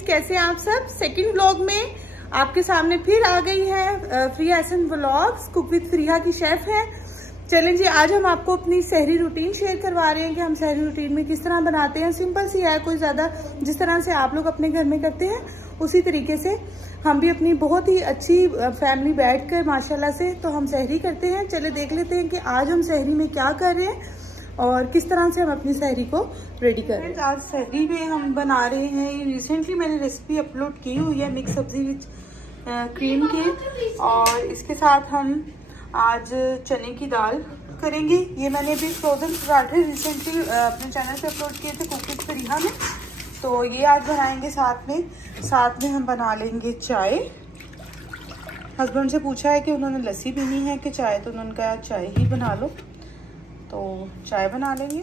Friends, कैसे हैं आप सब। सेकंड व्लॉग में आपके सामने फिर आ गई है Friya Ehsan vlogs. Cook with Friya की शेफ है। चलें जी, आज हम आपको अपनी सहरी रूटीन शेयर करवा रहे हैं कि हम सहरी रूटीन में किस तरह बनाते हैं। सिंपल सी है, कोई ज़्यादा जिस तरह से आप लोग अपने घर में करते हैं उसी तरीके से हम भी अपनी बहुत ही अच्छी फैमिली बैठकर माशाल्लाह से तो हम सहरी करते हैं। चले देख लेते हैं कि आज हम सहरी में क्या कर रहे हैं और किस तरह से हम अपनी सहरी को रेडी कर रहे हैं। आज सहरी में हम बना रहे हैं, रिसेंटली मैंने रेसिपी अपलोड की हुई है मिक्स सब्जी विच क्रीम की, और इसके साथ हम आज चने की दाल करेंगे। ये मैंने अभी फ्रोजन पराठे रिसेंटली अपने चैनल पे अपलोड किए थे कुक विद फ्रिया में, तो ये आज बनाएंगे। साथ में हम बना लेंगे चाय। हस्बैंड से पूछा है कि उन्होंने लस्सी पीनी है कि चाय, तो उन्होंने कहा चाय ही बना लो, तो चाय बना लेंगे।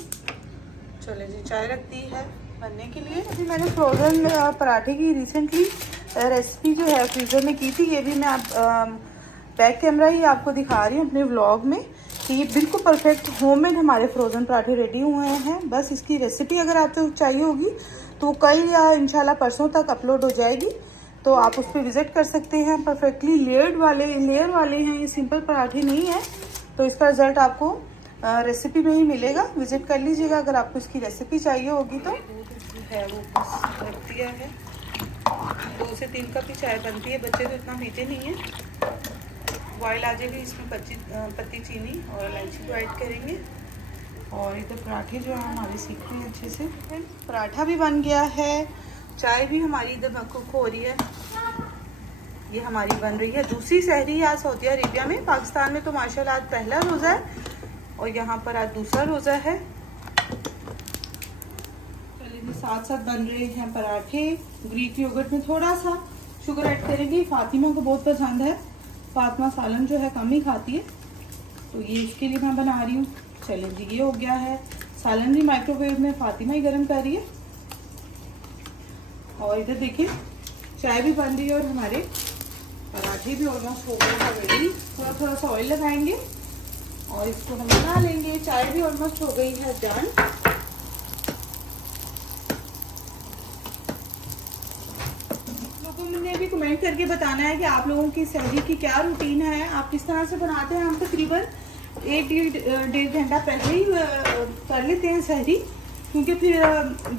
चले जी, चाय रख दी है बनने के लिए। अभी मैंने फ्रोज़न पराठे की रिसेंटली रेसिपी जो है फ्रीज़र में की थी, ये भी मैं बैक कैमरा ही आपको दिखा रही हूँ अपने व्लॉग में कि ये बिल्कुल परफेक्ट होममेड हमारे फ्रोज़न पराठे रेडी हुए हैं। बस इसकी रेसिपी अगर आपको चाहिए होगी तो कल या इंशाल्लाह परसों तक अपलोड हो जाएगी, तो आप उस पर विज़िट कर सकते हैं। परफेक्टली लेयर वाले हैं, ये सिंपल पराठे नहीं है, तो इसका रिजल्ट आपको रेसिपी में ही मिलेगा। विजिट कर लीजिएगा अगर आपको इसकी रेसिपी चाहिए होगी तो। है वो बस रख दिया है, 2 से 3 कप ही चाय बनती है। बच्चे तो इतना पीते नहीं है। बॉयल आ जाएगी, इसमें पत्ती चीनी और इलायची को ऐड करेंगे। और इधर पराठे जो है हमारे सीख रहे हैं अच्छे से। पराठा भी बन गया है, चाय भी हमारी इधर कुक हो रही है। ये हमारी बन रही है दूसरी सहरी आज सऊदी अरेबिया में। पाकिस्तान में तो माशाल्लाह आज पहला रोज़ा है और यहाँ पर आज दूसरा रोज़ा है। चलिए, साथ बन रहे हैं पराठे। ग्रीक योगर्ट में थोड़ा सा शुगर ऐड करेंगे, फातिमा को बहुत पसंद है। फातिमा सालन जो है कम ही खाती है, तो ये इसके लिए मैं बना रही हूँ। चलिए जी, ये हो गया है। सालन भी माइक्रोवेव में फातिमा ही गर्म कर रही है। और इधर देखिए चाय भी बन रही है और हमारे पराठे भी ऑलमोस्ट हो गए हैं रेडी। थोड़ा सा ऑयल लगाएंगे और इसको हम बना लेंगे। चाय भी ऑलमोस्ट हो गई है डन। लोगों ने भी कमेंट करके बताना है कि आप लोगों की सहरी की क्या रूटीन है, आप किस तरह से बनाते हैं। हम तकरीबन 1-1.5 घंटा पहले ही कर लेते हैं सहरी, क्योंकि फिर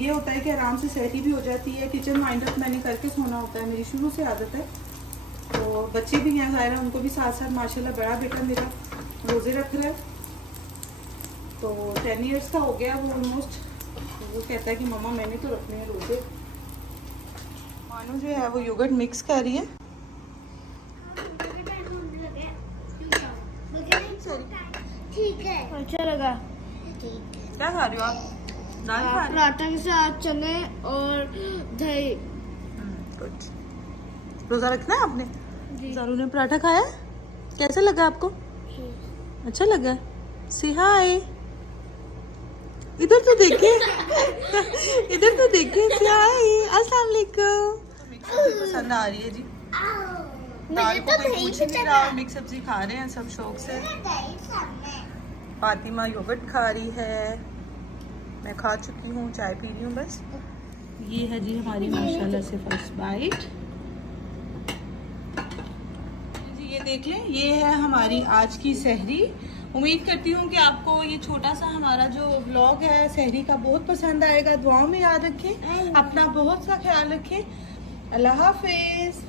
ये होता है कि आराम से सहरी भी हो जाती है। किचन वाइंड अप मैंने करके सोना होता है, मेरी शुरू से आदत है। तो बच्चे भी हैं ज़ाहिर है, उनको भी साथ साथ माशाल्लाह बड़ा बेटा मेरा रोज़े रख रहा है, तो 10 इयर्स का हो गया वो ऑलमोस्ट। वो कहता है कि मम्मा मैंने तो रखने हैं रोज़े। मानो जो है वो योगर्ट मिक्स कर रही है। ठीक है, अच्छा लगा। क्या खा रहे हो आप? दाल खा रहे हो? पराठा के साथ चने और दही। रोज़ा रखना है आपने? ज़ारू ने पराठा खाया, कैसा लगा आपको? अच्छा लगा। सी हाय, इधर तो देखिए इधर तो देखिए। सी हाय, अस्सलाम वालेकुम। मिक्स सब्जी पसंद आ रही है जी। दाल को कोई पूछ नहीं रहा, मिक्स सब्जी खा रहे हैं सब शौक से। फातिमा योगर्ट खा रही है, मैं खा चुकी हूँ, चाय पी रही हूँ बस। ये है जी हमारी माशाल्लाह से फर्स्ट बाइट। जी ये देख लें, ये है हमारी आज की सहरी। उम्मीद करती हूँ कि आपको ये छोटा सा हमारा जो व्लॉग है सहरी का बहुत पसंद आएगा। दुआओं में याद रखें, अपना बहुत सा ख्याल रखें। अल्लाह हाफिज।